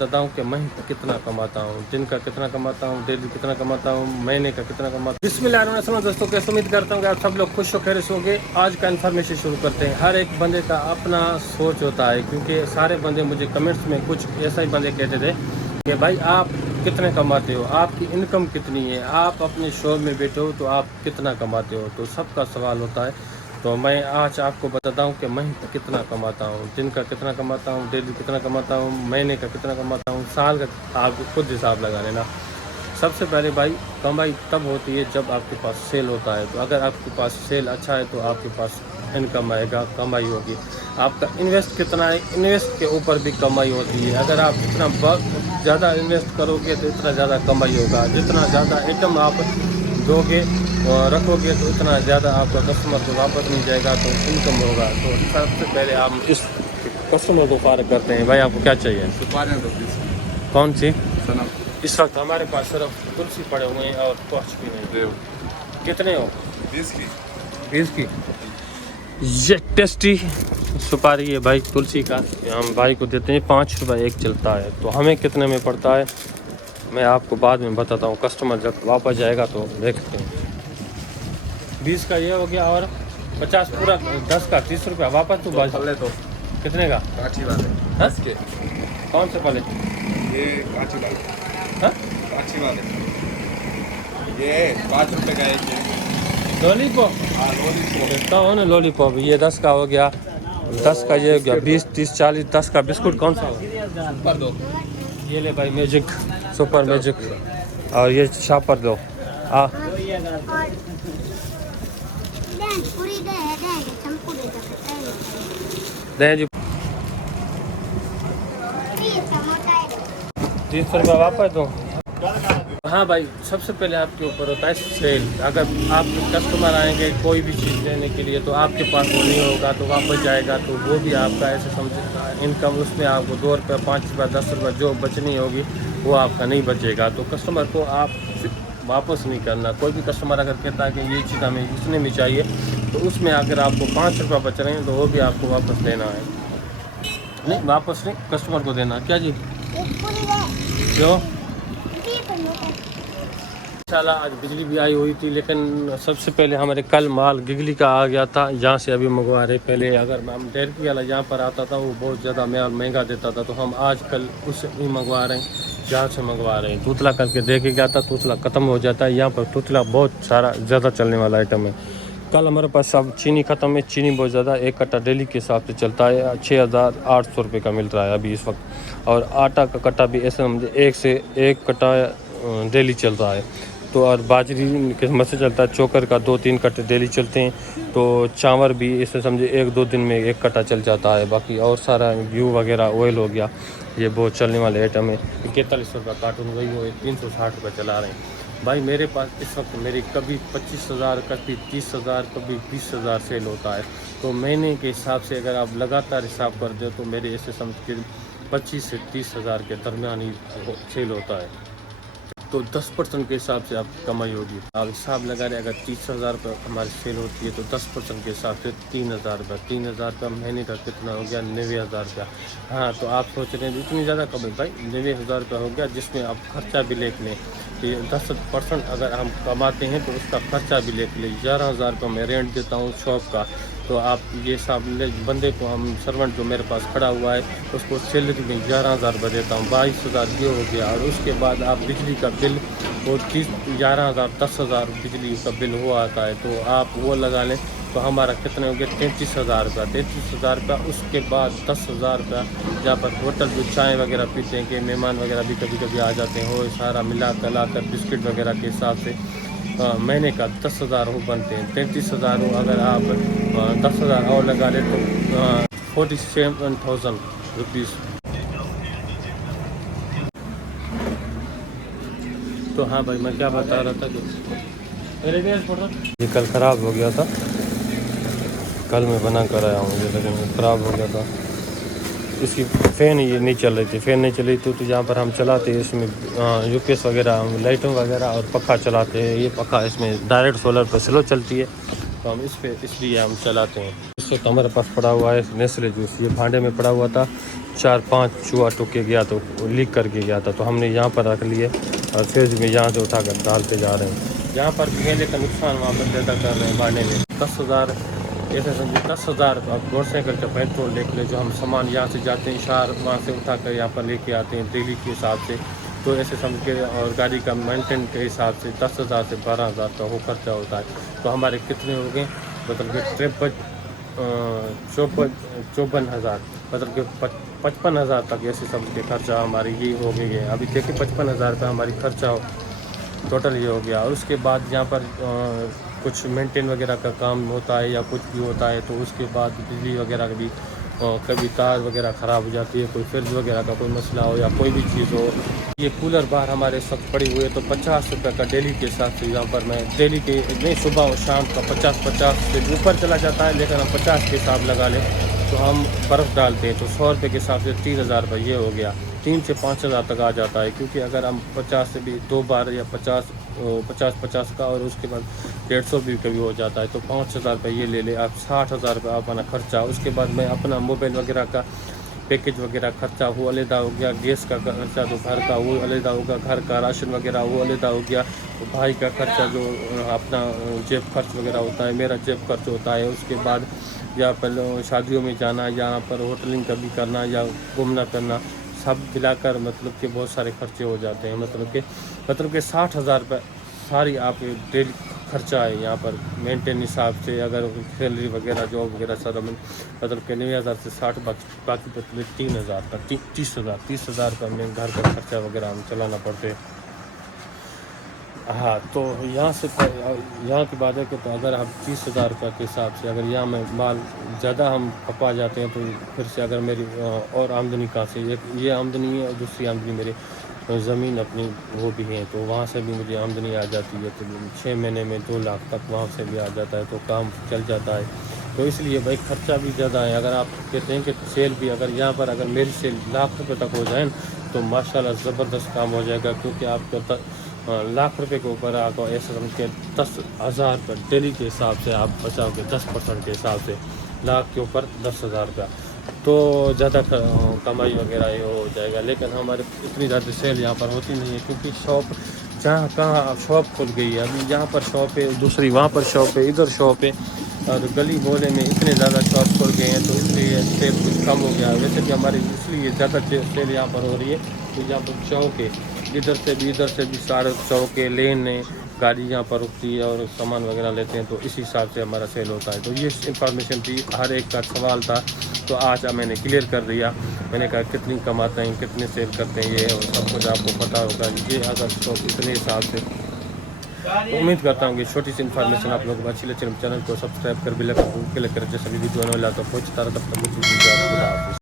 बताता हूँ कि मैं कितना कमाता हूँ, दिन का कितना कमाता हूँ, डेली कितना कमाता हूँ, महीने का कितना कमाता हूँ। बिस्मिल्लाहिर्रहमानिर्रहीम दोस्तों, कैसे उम्मीद करता हूँ कि आप सब लोग खुश हो खैर से होंगे। आज का इन्फॉर्मेशन शुरू करते हैं। हर एक बंदे का अपना सोच होता है, क्योंकि सारे बंदे मुझे कमेंट्स में कुछ ऐसा ही बंदे कहते थे कि भाई आप कितने कमाते हो, आपकी इनकम कितनी है, आप अपने शॉप में बैठे हो तो आप कितना कमाते हो। तो सबका सवाल होता है। तो मैं आज आपको बताता हूँ कि मैं कितना कमाता हूँ, दिन का कितना कमाता हूँ, डेली कितना कमाता हूँ, महीने का कितना कमाता हूँ, साल का। आप खुद हिसाब लगा लेना। सबसे पहले भाई, कमाई तब होती है जब आपके पास सेल होता है। तो अगर आपके पास सेल अच्छा है तो आपके पास इनकम आएगा, कमाई होगी। आपका इन्वेस्ट कितना है, इन्वेस्ट के ऊपर भी कमाई होती है। अगर आप जितना ज़्यादा इन्वेस्ट करोगे तो इतना ज़्यादा कमाई होगा। जितना ज़्यादा आइटम आप दोगे और रखोगे तो उतना ज़्यादा आपका कस्टमर को वापस नहीं जाएगा, तो इनकम होगा। तो सबसे पहले हम इस कस्टमर को फारग करते हैं। भाई आपको क्या चाहिए? कौन सी? इस वक्त हमारे पास सिर्फ कुर्सी पड़े हुए हैं और कुछ भी नहीं। कितने हो? 20 की। ये टेस्टी सुपारी है भाई तुलसी का। हम भाई को देते हैं 5 रुपये एक चलता है। तो हमें कितने में पड़ता है मैं आपको बाद में बताता हूँ। कस्टमर जब वापस जाएगा तो देखते हैं। 20 का ये हो गया और 50 पूरा 10 का 30 रुपया वापस। तो बस पल्ले तो कितने का? कांची वाले 10 के। कौन से पले? ये कांची वाले। हाँ? कांची वाले ये 5 रुपए का एक है। लॉलीपॉप? हाँ लॉलीपॉप। देखता हो ना लॉलीपॉप। ये 10 का हो गया, 10 का ये हो गया, 20 30 40। 10 का बिस्कुट कौन सा हो? पर दो ये ले भाई मैजिक, सुपर मैजिक। और ये शापर दो। दें जी 30 रुपये वापस दो। हाँ भाई, सबसे पहले आपके ऊपर होता है सेल। अगर आपके कस्टमर आएंगे कोई भी चीज़ लेने के लिए तो आपके पास वो नहीं होगा तो वापस जाएगा, तो वो भी आपका ऐसे समझ इनकम, उसमें आपको 2 रुपये 5 रुपये 10 रुपये जो बचनी होगी वो आपका नहीं बचेगा। तो कस्टमर को आप वापस नहीं करना। कोई भी कस्टमर अगर कहता है कि ये चीज़ हमें इतने में चाहिए तो उसमें अगर आपको 5 रुपये बच रहे हैं तो वो भी आपको वापस देना है। नहीं वापस नहीं, कस्टमर को देना। क्या जी? क्यों? इंशाल्लाह आज बिजली भी आई हुई थी, लेकिन सबसे पहले हमारे कल माल गिगली का आ गया था, जहाँ से अभी मंगवा रहे। पहले अगर हम डेयरी वाला जहाँ पर आता था वो बहुत ज़्यादा माल महंगा देता था, तो हम आज कल उससे ही मंगवा रहे हैं जहाँ से मंगवा रहे हैं। तूतला करके देखे गया था, तूतला ख़त्म हो जाता है। यहाँ पर तूतला बहुत सारा ज़्यादा चलने वाला आइटम है। कल हमारे पास अब चीनी ख़त्म है। चीनी बहुत ज़्यादा, एक कट्टा डेली के हिसाब से चलता है 6800 रुपये का मिल रहा है अभी इस वक्त। और आटा का कट्टा भी ऐसे समझे 1 से 1 कट्टा डेली चल रहा है। तो और बाजरी किस्मत से चलता है, चोकर का 2-3 कट्टे डेली चलते हैं। तो चावल भी ऐसे समझे 1-2 दिन में 1 कट्टा चल जाता है। बाकी और सारा घी वगैरह ऑयल हो गया, ये बहुत चलने वाले आइटम है। 41 रुपये कार्टून वही हो 360 रुपये चला रहे हैं भाई। मेरे पास इस वक्त मेरी कभी 25,000, कभी 30,000, कभी 20,000 सेल होता है। तो महीने के हिसाब से अगर आप लगातार हिसाब कर दो तो मेरे ऐसे समझ के 25 से 30,000 के दरमियान ही सेल होता है। तो 10% के हिसाब से आपकी कमाई होगी। आप हिसाब लगा रहे, अगर 30,000 रुपये हमारी सेल होती है तो 10% के हिसाब से 3,000 रुपये। 3,000 रुपये महीने का कितना हो गया? 90,000 रुपया। हाँ, तो आप सोच रहे हैं इतनी ज़्यादा कमाई? भाई 90,000 रुपया हो गया, जिसमें आप खर्चा भी ले लें। तो 10% अगर हम कमाते हैं तो उसका खर्चा भी ले लें। 11,000 रुपये मैं रेंट देता हूँ शॉप का। तो आप ये सब बंदे को, हम सर्वेंट जो मेरे पास खड़ा हुआ है उसको सैलरी में 11,000 रुपये देता हूँ। 22,000 ये हो गया। और उसके बाद आप बिजली का बिल वो 11,000 10,000 बिजली का बिल हो आता है, तो आप वो लगा लें तो हमारा कितने हो गए? 33,000 रुपया। 33,000 रुपया। उसके बाद 10,000 रुपया जहाँ पर होटल में चाय वगैरह पीते हैं कि मेहमान वगैरह भी कभी कभी आ जाते हैं, वो सारा मिला कर बिस्किट वगैरह के हिसाब से महीने का 10,000 हो बनते हैं। 33,000 हो, अगर आप 10,000 और लगा ले तो 47,000 रुपीज़। तो हाँ भाई, मैं क्या बता रहा था कि ये कल ख़राब हो गया था। कल मैं बना कर आया हूँ ये, लेकिन ख़राब हो गया था। इसकी फ़ैन ये नहीं चल रही थी। फ़ैन नहीं चल रही थी तो जहाँ पर हम चलाते हैं इसमें यूपीएस वगैरह, लाइटों वगैरह और पखा चलाते हैं। ये पखा इसमें डायरेक्ट सोलर पर स्लो चलती है, तो हम इस पर इसलिए हम चलाते हैं। इस वक्त हमारे पास पड़ा हुआ है नेस्ले जूस। ये भांडे में पड़ा हुआ था, 4-5 चूहा टूक के गया तो लीक करके गया था, तो हमने यहाँ पर रख लिए और फ्रिज में यहाँ से उठा कर डालते जा रहे हैं। यहाँ पर मेले का नुकसान वहाँ पर ज़्यादा कर रहे हैं बाढ़ने में। 10,000 ऐसे समझिए 10,000 अब मोटरसाइकिल का पेट्रोल लेके ले, जो हम सामान यहाँ से जाते हैं शहर वहाँ से उठा कर यहाँ पर लेके आते हैं डेली के हिसाब से, तो ऐसे समझ के और गाड़ी का मेंटेन के हिसाब से 10,000 से 12,000 का वो खर्चा होता है। तो हमारे कितने हो गए, मतलब कि 54,000 मतलब कि 55,000 तक ऐसे समझ के खर्चा हमारी ये हो गई है। अभी देखिए 55,000 रुपये हमारी खर्चा टोटल ये हो गया। और उसके बाद यहाँ पर कुछ मेंटेन वगैरह का काम होता है या कुछ भी होता है, तो उसके बाद बिजली वगैरह का भी कभी तार वगैरह ख़राब हो जाती है, कोई फ्रिज वगैरह का कोई मसला हो या कोई भी चीज़ हो। ये कूलर बाहर हमारे साथ पड़े हुए, तो 50 रुपये का डेली के हिसाब से यहाँ पर मैं डेली के नहीं सुबह और शाम का 50 से ऊपर चला जाता है, लेकिन हम 50 के हिसाब लगा लें तो हम बर्फ़ डालते हैं तो 100 रुपये के हिसाब से 3,000 रुपये ये हो गया। 3 से 5,000 तक आ जाता है, क्योंकि अगर हम 50 से भी 2 बार या 50 का और उसके बाद 150 भी कभी हो जाता है, तो 5,000 रुपये ये ले ले आप, 60,000 रुपये अपना खर्चा। उसके बाद मैं अपना मोबाइल वगैरह का पैकेज वगैरह खर्चा वो अलग हो गया, गैस का खर्चा जो घर का वो अलग होगा, घर का राशन वगैरह वो अलग हो गया, तो भाई का खर्चा जो अपना जेब खर्च वगैरह होता है, मेरा जेब खर्च होता है। उसके बाद या पर शादियों में जाना, यहाँ पर होटलिंग कभी करना या घूमना फिरना, सब मिलाकर मतलब कि बहुत सारे खर्चे हो जाते हैं। मतलब कि 60,000 रुपये सारी आप डेली खर्चा है यहाँ पर मेंटेन हिसाब से। अगर सैलरी वगैरह जॉब वगैरह सारा मतलब कि 90,000 से 60 बाकी बचते 3,000 तक 30,000 रुपये में घर का खर्चा वगैरह हम चलाना पड़ते हैं। हाँ, तो यहाँ की बात है कि तो अगर आप 30,000 रुपये के हिसाब से अगर यहाँ में माल ज़्यादा हम खपा जाते हैं, तो फिर से अगर मेरी और आमदनी कहाँ से, ये आमदनी है और दूसरी आमदनी मेरी ज़मीन अपनी वो भी है, तो वहाँ से भी मुझे आमदनी आ जाती है। तो 6 महीने में 2 लाख तक वहाँ से भी आ जाता है, तो काम चल जाता है। तो इसलिए भाई खर्चा भी ज़्यादा है। अगर आप कहते हैं कि सेल भी अगर यहाँ पर अगर मेरी सेल लाख रुपये तक हो जाए तो माशाल्लाह ज़बरदस्त काम हो जाएगा, क्योंकि आपको लाख रुपए के ऊपर आपको ऐसा समझ के 10,000 रुपये डेली के हिसाब से आप बचाओगे, 10% के हिसाब से लाख के ऊपर 10,000 रुपया, तो ज़्यादा कमाई वगैरह ये हो जाएगा। लेकिन हमारे इतनी ज़्यादा सेल यहाँ पर होती नहीं है, क्योंकि शॉप जहाँ कहाँ अब शॉप खुल गई है। अभी यहाँ पर शॉप है, दूसरी वहाँ पर शॉप है, इधर शॉप है, और गली मोहल्ले में इतने ज़्यादा शॉप खुल गए हैं, तो इसलिए सेल कुछ कम हो गया है। वैसे भी हमारी इसलिए ज़्यादा सेल यहाँ पर हो रही है, तो यहाँ पर चौक है, इधर से भी सारे चौक है, लेन है, गाड़ी यहाँ पर रुकती है और सामान वगैरह लेते हैं, तो इस हिसाब से हमारा सेल होता है। तो ये इंफॉर्मेशन थी, हर एक का सवाल था, तो आज मैंने क्लियर कर दिया। मैंने कहा कितनी कमाते हैं, कितने सेल करते हैं, ये और सब कुछ आपको पता होगा। ये अगर तो इतने हिसाब से, तो उम्मीद करता हूँ कि छोटी सी इन्फॉर्मेशन आप लोगों को अच्छी लगे। चैनल को सब्सक्राइब कर भी लगा क्लिक कर, जैसे भी वीडियो लाता पहुँचता रहा, तब तक मुझे